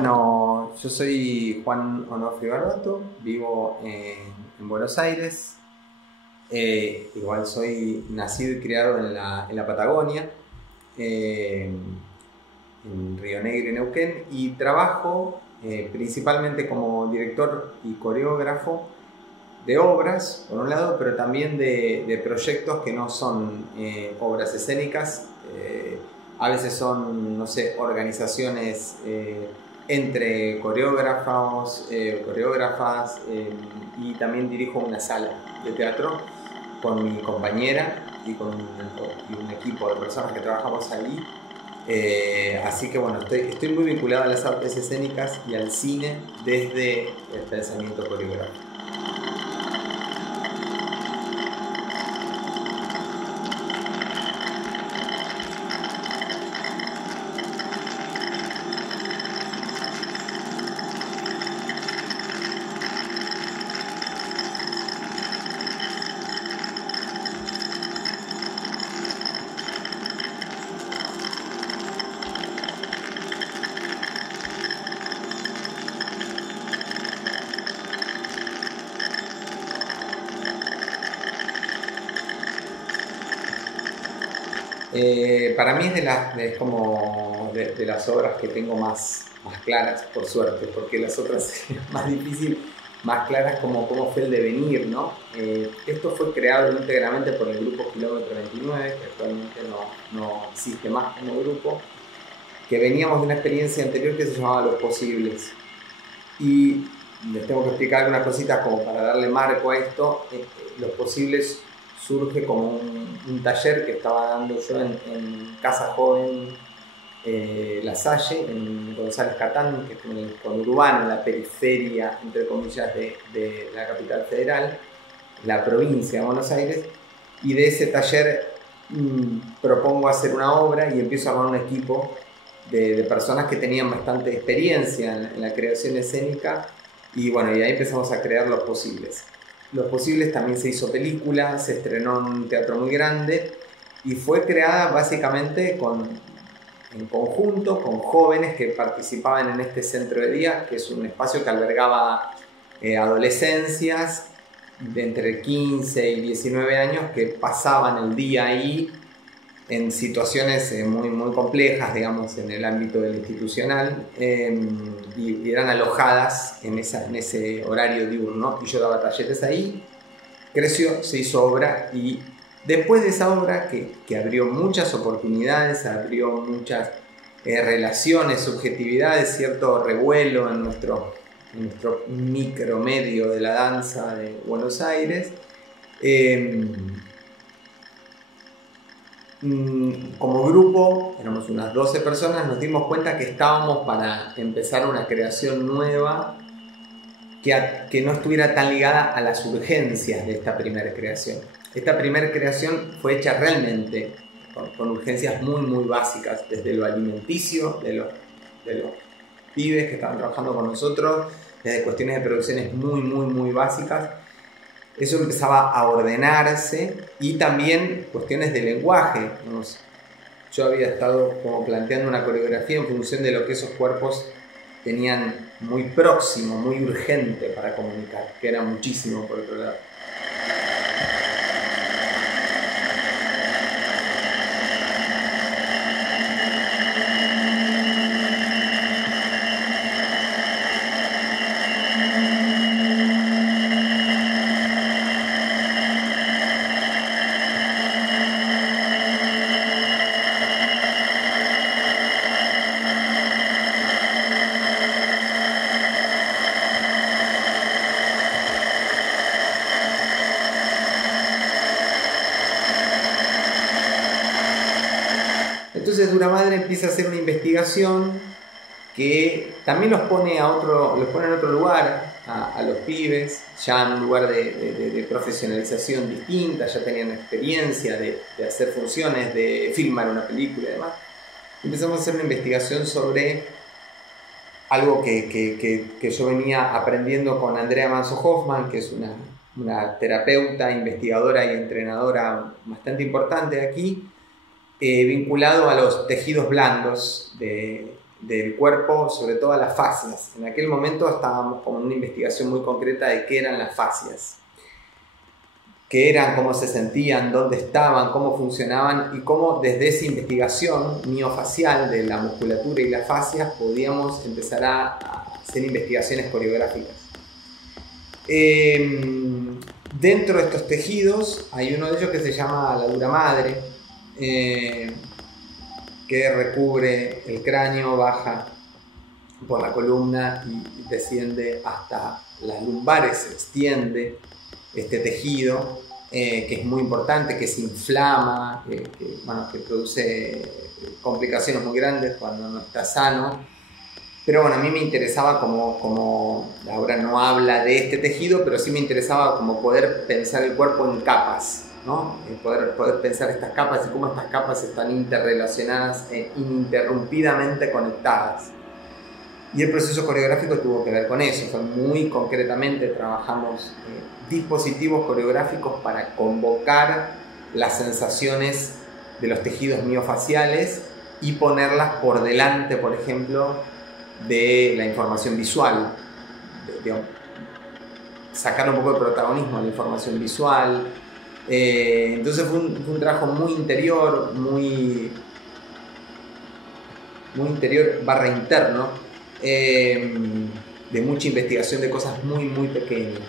Bueno, yo soy Juan Onofre Barbato, vivo en Buenos Aires. Igual soy nacido y criado en la Patagonia, en Río Negro y Neuquén, y trabajo principalmente como director y coreógrafo de obras, por un lado, pero también de proyectos que no son obras escénicas. A veces son, no sé, organizaciones entre coreógrafos, coreógrafas, y también dirijo una sala de teatro con mi compañera y con un equipo de personas que trabajamos ahí. Así que bueno, estoy muy vinculado a las artes escénicas y al cine desde el pensamiento coreográfico. Para mí es como de las obras que tengo más claras, por suerte, porque las otras es más difícil, más claras como cómo fue el devenir, ¿no? Esto fue creado íntegramente por el grupo Kilómetro 29, que actualmente no existe más como grupo, que veníamos de una experiencia anterior que se llamaba Los Posibles. Y les tengo que explicar algunas cositas como para darle marco a esto. Los Posibles surge como un taller que estaba dando yo en Casa Joven La Salle, en González Catán, que es en el conurbano, en la periferia, entre comillas, de la capital federal, la provincia de Buenos Aires. Y de ese taller propongo hacer una obra y empiezo a armar un equipo de personas que tenían bastante experiencia en la creación escénica, y bueno, y ahí empezamos a crear Los Posibles. Los Posibles también se hizo película, se estrenó en un teatro muy grande y fue creada básicamente en conjunto con jóvenes que participaban en este centro de día, que es un espacio que albergaba adolescencias de entre 15 y 19 años que pasaban el día ahí en situaciones muy complejas, digamos, en el ámbito del institucional, y eran alojadas en ese horario diurno, y yo daba talleres ahí. Creció, se hizo obra, y después de esa obra que abrió muchas oportunidades, abrió muchas relaciones, subjetividades, cierto revuelo en nuestro micromedio de la danza de Buenos Aires. Como grupo, éramos unas 12 personas, nos dimos cuenta que estábamos para empezar una creación nueva que no estuviera tan ligada a las urgencias de esta primera creación. Esta primera creación fue hecha realmente con urgencias muy básicas, desde lo alimenticio de los pibes que estaban trabajando con nosotros, desde cuestiones de producciones muy básicas. Eso empezaba a ordenarse, y también cuestiones de lenguaje. Yo había estado como planteando una coreografía en función de lo que esos cuerpos tenían muy próximo, muy urgente para comunicar, que era muchísimo por otro lado. Entonces Dura Madre empieza a hacer una investigación que también los pone en otro lugar a los pibes, ya en un lugar de profesionalización distinta. Ya tenían experiencia de hacer funciones, de filmar una película y demás. Empezamos a hacer una investigación sobre algo que yo venía aprendiendo con Andrea Manso Hoffman, que es una terapeuta, investigadora y entrenadora bastante importante aquí, vinculado a los tejidos blandos del cuerpo, sobre todo a las fascias. En aquel momento estábamos con una investigación muy concreta de qué eran las fascias, qué eran, cómo se sentían, dónde estaban, cómo funcionaban y cómo desde esa investigación miofacial de la musculatura y las fascias podíamos empezar a hacer investigaciones coreográficas. Dentro de estos tejidos hay uno de ellos que se llama la dura madre, que recubre el cráneo, baja por la columna y desciende hasta las lumbares, se extiende este tejido, que es muy importante, que se inflama, que produce complicaciones muy grandes cuando no está sano. Pero bueno, a mí me interesaba como ahora no habla de este tejido, pero sí me interesaba como poder pensar el cuerpo en capas, ¿no? Poder pensar estas capas y cómo estas capas están interrelacionadas e ininterrumpidamente conectadas. Y el proceso coreográfico tuvo que ver con eso. O sea, muy concretamente trabajamos dispositivos coreográficos para convocar las sensaciones de los tejidos miofaciales y ponerlas por delante, por ejemplo, de la información visual, sacar un poco de protagonismo a la información visual. Entonces fue un trabajo muy interior, muy interior barra interno, de mucha investigación de cosas muy pequeñas.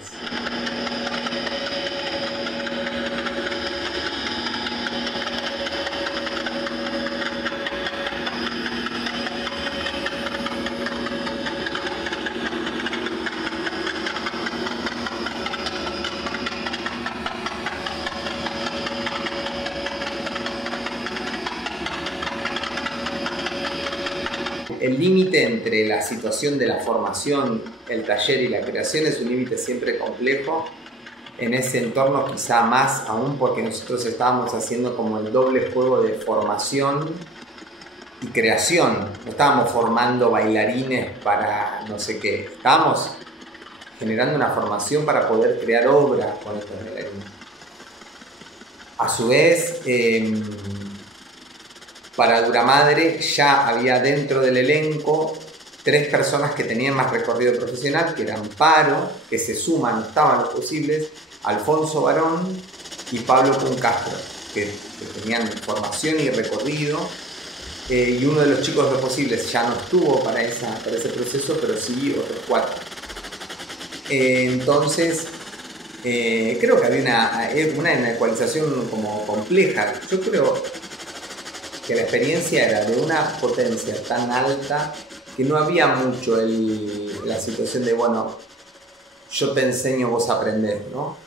El límite entre la situación de la formación, el taller y la creación es un límite siempre complejo. En ese entorno quizá más aún porque nosotros estábamos haciendo como el doble juego de formación y creación. No estábamos formando bailarines para no sé qué, estábamos generando una formación para poder crear obras con estos bailarines. A su vez, para Dura Madre ya había dentro del elenco 3 personas que tenían más recorrido profesional, que eran Paro, que se suman, estaban los posibles, Alfonso Barón y Pablo Cuncastro, que tenían formación y recorrido, y uno de los chicos de posibles ya no estuvo para ese proceso, pero sí otros 4. Entonces, creo que había una ecualización como compleja. Yo creo que la experiencia era de una potencia tan alta que no había mucho la situación de, bueno, yo te enseño, vos aprendés, ¿no?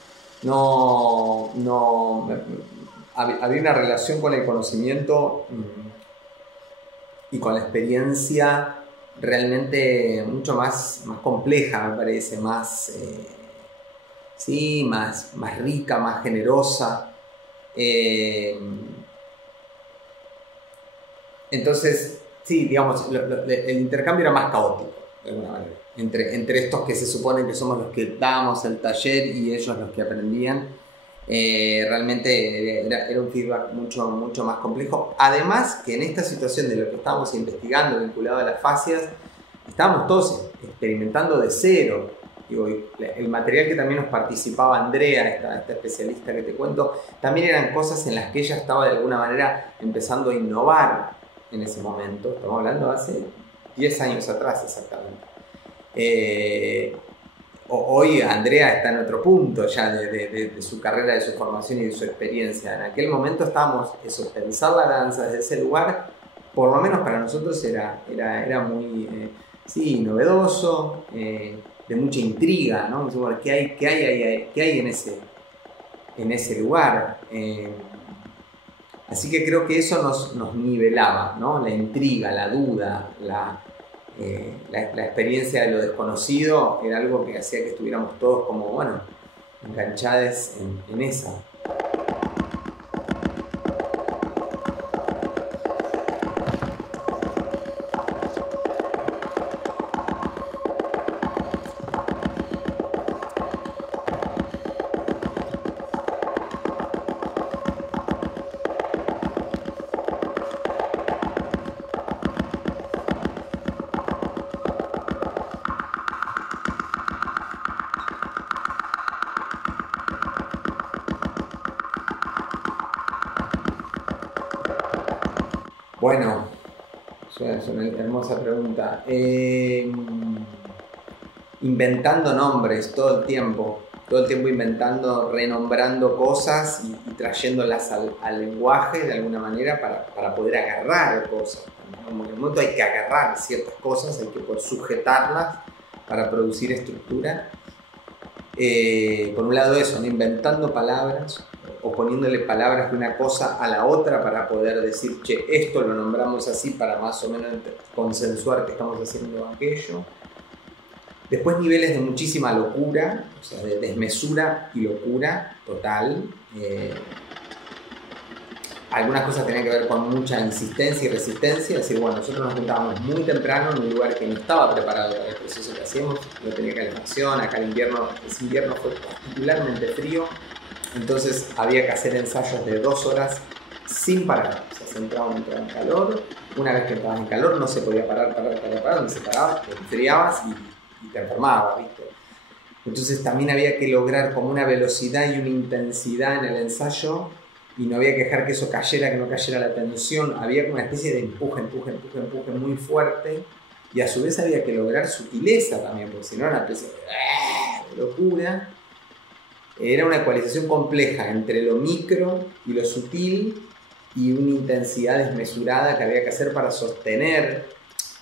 Había una relación con el conocimiento y con la experiencia realmente mucho más compleja, me parece, más rica, más generosa. Entonces, sí, digamos, el intercambio era más caótico, de alguna manera, entre estos que se supone que somos los que dábamos el taller y ellos los que aprendían. Realmente era un feedback mucho más complejo. Además, que en esta situación de lo que estábamos investigando vinculado a las fascias, estábamos todos experimentando de cero. Digo, el material que también nos participaba Andrea, esta especialista que te cuento, también eran cosas en las que ella estaba de alguna manera empezando a innovar en ese momento. Estamos hablando hace 10 años atrás exactamente. Hoy Andrea está en otro punto ya de su carrera, de su formación y de su experiencia. En aquel momento estábamos, pensar la danza desde ese lugar, por lo menos para nosotros era muy novedoso, de mucha intriga, ¿no? Bueno, ¿qué hay en ese lugar? Así que creo que eso nos nivelaba, ¿no? La intriga, la duda, la experiencia de lo desconocido era algo que hacía que estuviéramos todos como, bueno, enganchados en esa. Bueno, es una hermosa pregunta. Inventando nombres todo el tiempo inventando, renombrando cosas y trayéndolas al lenguaje de alguna manera para poder agarrar cosas. Como que en el momento hay que agarrar ciertas cosas, hay que poder sujetarlas para producir estructura. Por un lado eso, ¿no? Inventando palabras o poniéndole palabras de una cosa a la otra para poder decir, che, esto lo nombramos así para más o menos consensuar que estamos haciendo aquello. Después niveles de muchísima locura, o sea, de desmesura y locura total. Algunas cosas tenían que ver con mucha insistencia y resistencia, es decir, bueno, nosotros nos juntábamos muy temprano en un lugar que no estaba preparado para el proceso que hacíamos, no tenía calefacción, acá ese invierno fue particularmente frío, entonces había que hacer ensayos de 2 horas sin parar, o sea, se entraba en calor, una vez que entrabas en calor no se podía parar, donde se paraba, te enfriabas y te enfermabas, ¿viste? Entonces también había que lograr como una velocidad y una intensidad en el ensayo y no había que dejar que eso cayera, que no cayera la tensión, había como una especie de empuje muy fuerte y a su vez había que lograr sutileza también, porque si no era una especie de locura. Era una ecualización compleja entre lo micro y lo sutil y una intensidad desmesurada que había que hacer para sostener,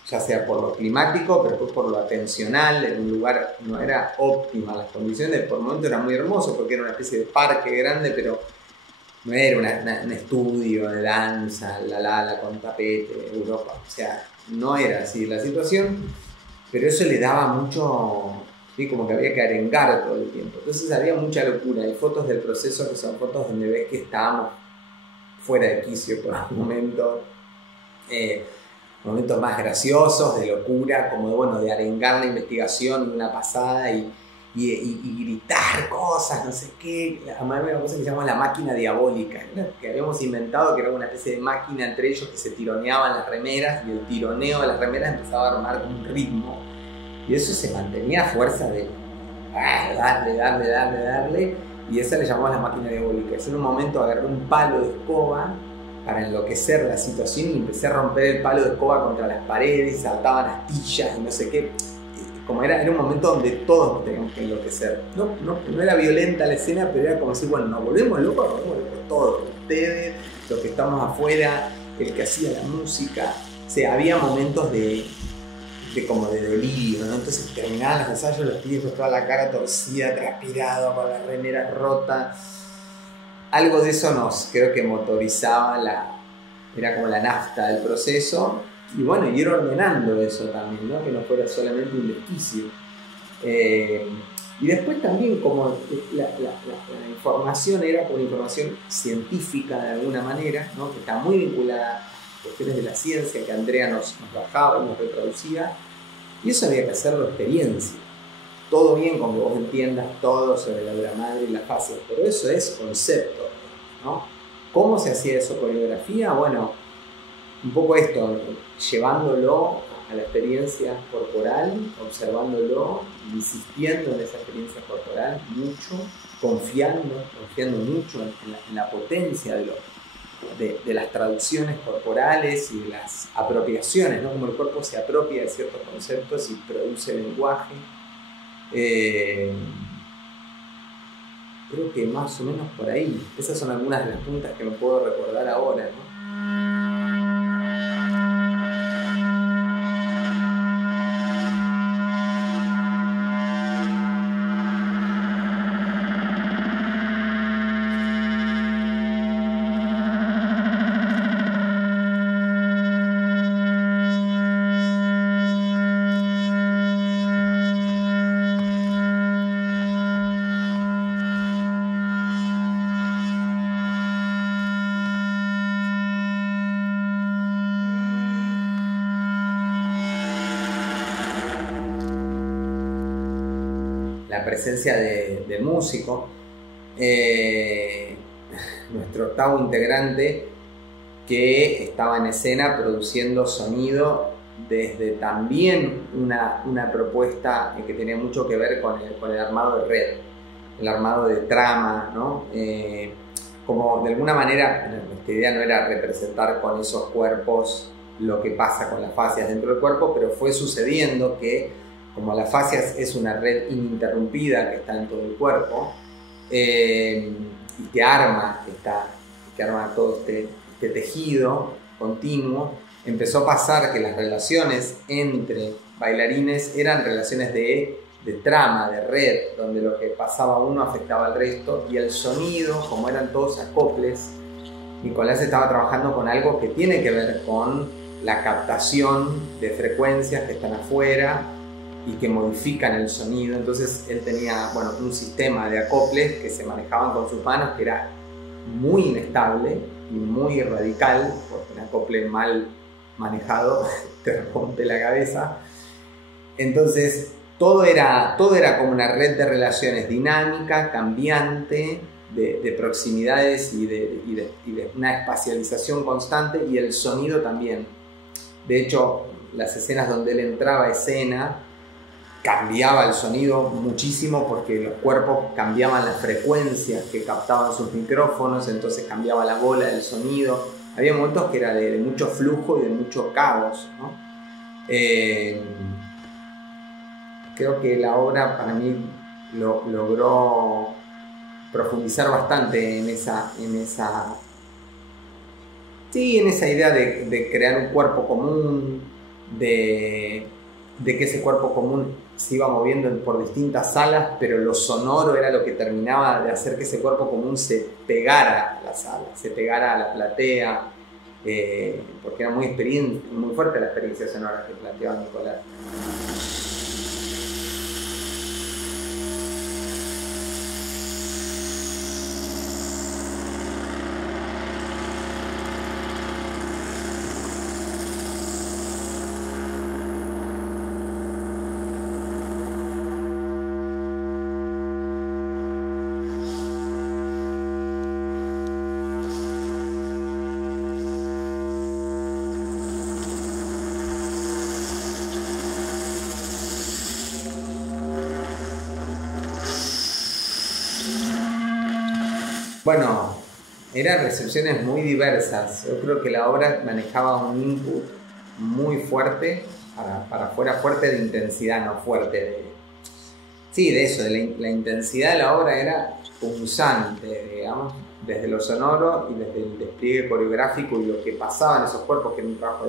ya sea por lo climático, pero después por lo atencional, en un lugar no era óptima las condiciones, por el momento era muy hermoso porque era una especie de parque grande, pero no era un estudio de danza, con tapete, Europa, o sea, no era así la situación, pero eso le daba mucho, ¿sí? Como que había que arengar todo el tiempo, entonces había mucha locura. Hay fotos del proceso que son fotos donde ves que estábamos fuera de quicio por un momento, momentos más graciosos, de locura, como de, bueno, de arengar la investigación de una pasada y gritar cosas, no sé qué. Además había una cosa que se llama la máquina diabólica, ¿no? Que habíamos inventado, que era una especie de máquina entre ellos que se tironeaban las remeras y el tironeo de las remeras empezaba a armar un ritmo y eso se mantenía a fuerza de darle y esa le llamamos la máquina diabólica. Es en un momento agarré un palo de escoba para enloquecer la situación y empecé a romper el palo de escoba contra las paredes y saltaban astillas y no sé qué. Como era un momento donde todos nos teníamos que enloquecer. No era violenta la escena, pero era como decir, bueno, nos volvemos locos todos. Ustedes, los que estamos afuera, el que hacía la música. O sea, había momentos de como de delirio, ¿no? Entonces terminaban los ensayos, los pibes con toda la cara torcida, transpirado, con la remera rota. Algo de eso creo que motorizaba era como la nafta del proceso. Y bueno, ir ordenando eso también, ¿no? Que no fuera solamente un desquicio. Y después también como la información era como información científica de alguna manera, ¿no? Que está muy vinculada a cuestiones de la ciencia que Andrea nos bajaba y nos reproducía. Y eso había que hacerlo experiencia. Todo bien con que vos entiendas todo sobre la obra madre y la fase, pero eso es concepto, ¿no? ¿Cómo se hacía eso? Coreografía, bueno, un poco esto, llevándolo a la experiencia corporal, observándolo, insistiendo en esa experiencia corporal mucho, confiando mucho en la potencia de las traducciones corporales y de las apropiaciones, ¿no? Como el cuerpo se apropia de ciertos conceptos y produce lenguaje. Creo que más o menos por ahí. Esas son algunas de las puntas que me puedo recordar ahora, ¿no? La presencia del músico, nuestro octavo integrante que estaba en escena produciendo sonido desde también una propuesta que tenía mucho que ver con el armado de red, el armado de trama, ¿no? como de alguna manera, nuestra idea no era representar con esos cuerpos lo que pasa con las fascias dentro del cuerpo, pero fue sucediendo que, como la fascia es una red ininterrumpida que está en todo el cuerpo, y que arma todo este tejido continuo, empezó a pasar que las relaciones entre bailarines eran relaciones de trama, de red, donde lo que pasaba uno afectaba al resto, y el sonido, como eran todos acoples, Nicolás estaba trabajando con algo que tiene que ver con la captación de frecuencias que están afuera y que modifican el sonido. Entonces él tenía, bueno, un sistema de acoples que se manejaban con sus manos, que era muy inestable y muy radical, porque un acople mal manejado te rompe la cabeza. Entonces todo era como una red de relaciones dinámica, cambiante, de proximidades y de una espacialización constante, y el sonido también. De hecho, las escenas donde él entraba a escena, cambiaba el sonido muchísimo, porque los cuerpos cambiaban las frecuencias que captaban sus micrófonos, entonces cambiaba la bola del sonido. Había momentos que era de mucho flujo y de mucho caos, ¿no? Creo que la obra para mí logró profundizar bastante en esa idea de crear un cuerpo común, de que ese cuerpo común se iba moviendo por distintas salas, pero lo sonoro era lo que terminaba de hacer que ese cuerpo común se pegara a la sala, se pegara a la platea, porque era muy fuerte la experiencia sonora que planteaba Nicolás. Bueno, eran recepciones muy diversas. Yo creo que la obra manejaba un input muy fuerte, para afuera, fuerte de intensidad, no fuerte de... Sí, de eso, de la intensidad de la obra era punzante, digamos, desde lo sonoro y desde el despliegue coreográfico y lo que pasaba en esos cuerpos, que era un trabajo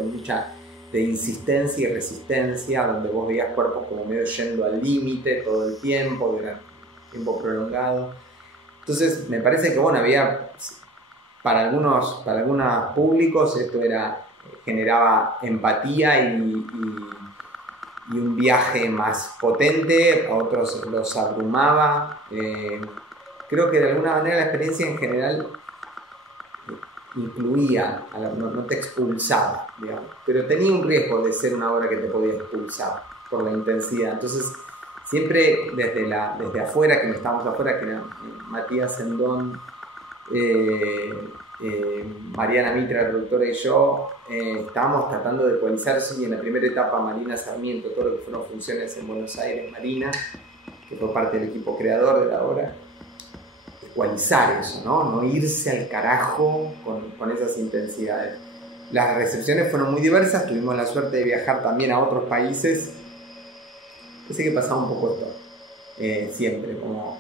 de insistencia y resistencia, donde vos veías cuerpos como medio yendo al límite todo el tiempo, durante tiempo prolongado. Entonces me parece que, bueno, había, para algunos públicos esto generaba empatía y un viaje más potente, a otros los abrumaba. Creo que de alguna manera la experiencia en general incluía, no te expulsaba, digamos, pero tenía un riesgo de ser una obra que te podía expulsar por la intensidad. Entonces siempre desde afuera, que estábamos afuera, que eran Matías Sendón, Mariana Mitra, la productora, y yo, estábamos tratando de ecualizar eso, y en la primera etapa Marina Sarmiento, todo lo que fueron funciones en Buenos Aires, Marina, que fue parte del equipo creador de la obra, ecualizar eso, no irse al carajo con esas intensidades. Las recepciones fueron muy diversas, tuvimos la suerte de viajar también a otros países. Pensé que pasaba un poco esto, siempre, como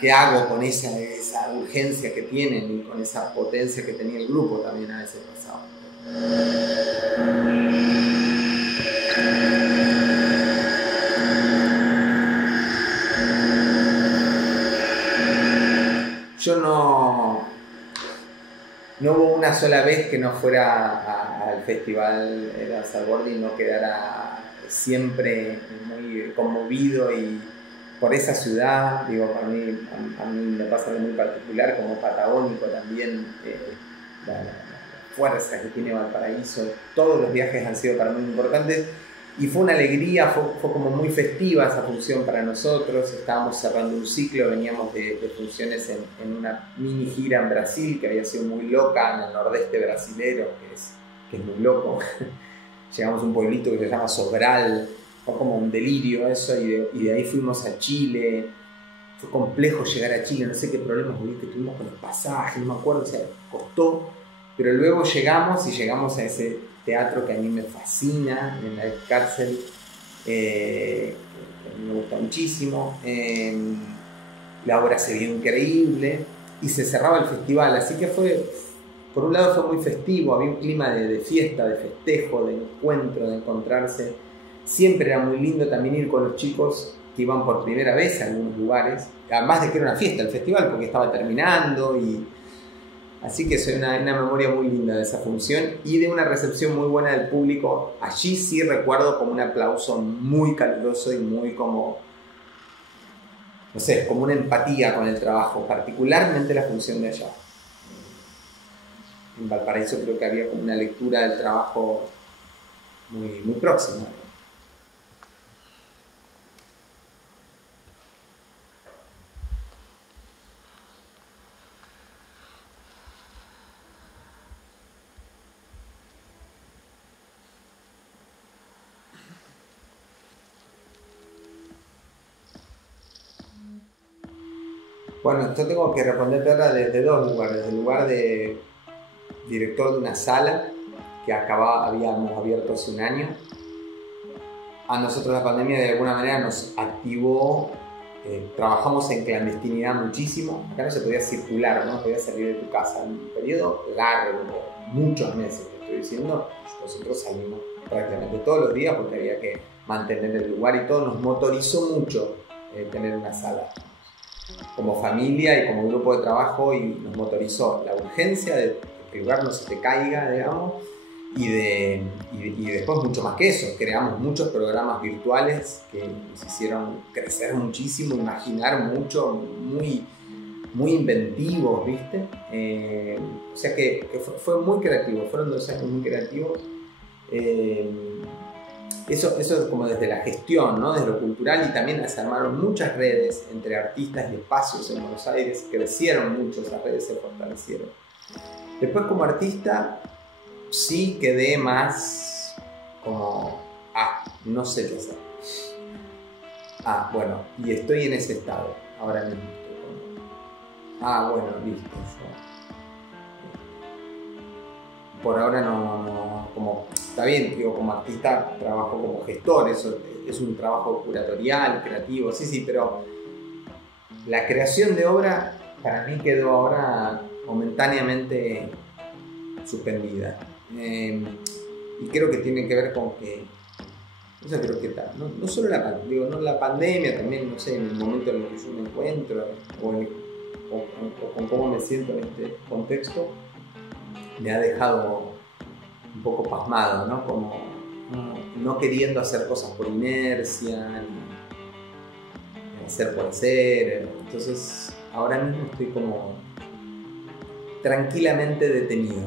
¿qué hago con esa urgencia que tienen y con esa potencia que tenía el grupo? También a veces pasaba. Yo no hubo una sola vez que no fuera al festival de Salbordi y no quedara siempre muy conmovido y por esa ciudad. Digo, a mí me pasa algo muy particular como patagónico también, la fuerza que tiene Valparaíso. Todos los viajes han sido para mí importantes y fue una alegría, fue como muy festiva esa función para nosotros. Estábamos cerrando un ciclo, veníamos de funciones en una mini gira en Brasil que había sido muy loca, en el nordeste brasilero, que es muy loco. Llegamos a un pueblito que se llama Sobral, fue como un delirio eso, y de ahí fuimos a Chile. fue complejo llegar a Chile, no sé qué problemas que tuvimos con los pasajes, no me acuerdo, o sea, costó, pero luego llegamos a ese teatro que a mí me fascina, en la cárcel, que a mí me gusta muchísimo. La obra se vio increíble y se cerraba el festival, así que fue, por un lado fue muy festivo, había un clima de fiesta, de festejo, de encuentro, de encontrarse. Siempre era muy lindo también ir con los chicos que iban por primera vez a algunos lugares, además de que era una fiesta el festival porque estaba terminando, y así que es una memoria muy linda de esa función y de una recepción muy buena del público. Allí sí recuerdo como un aplauso muy caluroso y muy como, no sé, como una empatía con el trabajo, particularmente la función de allá. En Valparaíso creo que había como una lectura del trabajo muy, muy próxima. Bueno, yo tengo que responderte ahora desde dos lugares. Desde el lugar de director de una sala que habíamos abierto hace un año. A nosotros la pandemia de alguna manera nos activó, trabajamos en clandestinidad muchísimo. Acá no se podía circular, no podías salir de tu casa. En un periodo largo, muchos meses, te estoy diciendo, nosotros salimos prácticamente todos los días porque había que mantener el lugar y todo. Nos motorizó mucho tener una sala como familia y como grupo de trabajo, y nos motorizó la urgencia de que el lugar no se te caiga, digamos, y después mucho más que eso. Creamos muchos programas virtuales que nos hicieron crecer muchísimo, imaginar mucho, muy, muy inventivos, ¿viste? O sea que fue muy creativo, fueron 2 años muy creativos. Eso es como desde la gestión, ¿no? Desde lo cultural, y también se armaron muchas redes entre artistas y espacios en Buenos Aires, crecieron mucho esas redes, se fortalecieron. Después como artista sí quedé más como, no sé qué hacer. Bueno, y estoy en ese estado, ahora mismo estoy como, bueno, listo. Por ahora no, como, está bien, digo, como artista trabajo como gestor, eso es un trabajo curatorial, creativo, sí, pero la creación de obra para mí quedó ahora momentáneamente suspendida. Y creo que tiene que ver con que, no sé, creo que no solo la pandemia, también, no sé, en el momento en el que yo me encuentro o con cómo me siento en este contexto, me ha dejado un poco pasmado, ¿no? Como no queriendo hacer cosas por inercia, ni hacer por hacer. Entonces, ahora mismo estoy como tranquilamente detenido.